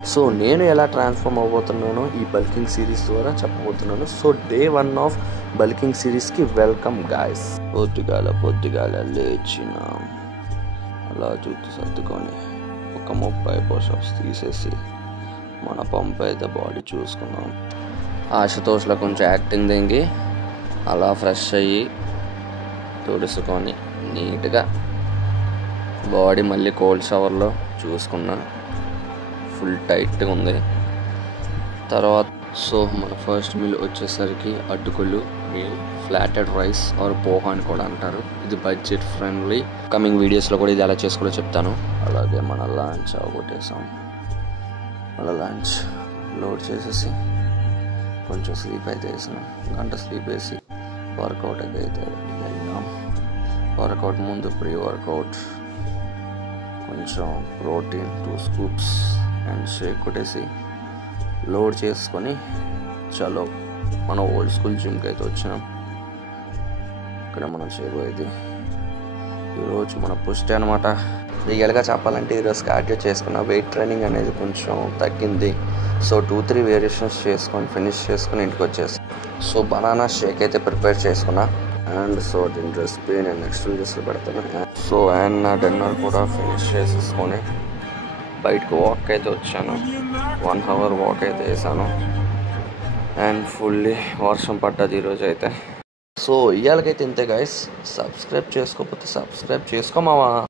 So నేను ఎలా transform అవ్వబోతున్నానో ఈ బల్కింగ్ సిరీస్ ద్వారా చెప్పబోతున్నాను. సో డే 1 ఆఫ్ బల్కింగ్ సిరీస్కి వెల్కమ్ గాయస్. పొద్దుగాల లేచిన అలా జుట్టు సర్దుకొని ఒక 30 పుషప్స్ తీసేసి మన పంప్ అయితే బాడీ చూసుకున్నాం. ఆశుతోష్లో కొంచెం యాక్టింగ్ దింగి అలా ఫ్రెష్ అయ్యి తుడుచుకొని నీట్గా బాడీ మళ్ళీ కోల్డ్ షవర్లో చూసుకున్నా. ఫుల్ టైట్గా ఉంది. తర్వాత సో మన ఫస్ట్ మీల్ వచ్చేసరికి అటుకులు meal, flatted rice or poha అని కూడా అంటారు. ఇది బడ్జెట్ ఫ్రెండ్లీ. కమింగ్ వీడియోస్లో కూడా ఇది ఎలా చేసుకోవాలో చెప్తాను. అలాగే మన లంచ్ అవగొట్టేసాం. మన లంచ్ లోడ్ చేసేసి కొంచెం స్లీప్ అయితే వేసినాం. గంట స్లీప్ వేసి వర్కౌట్ అయితే వెళ్ళినాం. వర్కౌట్ ముందు ప్రీ వర్కౌట్ కొంచెం ప్రోటీన్ 2 స్కూప్స్ అండ్ షేక్ కొట్టేసి లోడ్ చేసుకొని చలో మన ఓల్డ్ స్కూల్ జిమ్కి అయితే వచ్చినాం. ఇక్కడ మనం చేయబోయేది ఈరోజు మన పుష్ డే అనమాట. రియల్గా చెప్పాలంటే ఈరోజు కార్డియో చేసుకున్న వెయిట్ ట్రైనింగ్ అనేది కొంచెం తగ్గింది. సో 2-3 వేరియేషన్స్ చేసుకొని ఫినిష్ చేసుకొని ఇంటికి వచ్చేసి సో బనానా షేక్ అయితే ప్రిపేర్ చేసుకున్నా. అండ్ సో దీని రెసిపీ నేను నెక్స్ట్ వీడియోస్లో పెడతాను. సో అండ్ నా డిన్నర్ కూడా ఫినిష్ చేసేసుకొని బయటకు వాక్ అయితే వచ్చాను. 1 అవర్ వాక్ అయితే వేసాను. అండ్ ఫుల్లీ వర్షం పడ్డది ఈరోజు అయితే. సో ఇవాళకైతే ఇంతే గైస్. సబ్స్క్రైబ్ చేసుకోకపోతే సబ్స్క్రైబ్ చేసుకోమావా.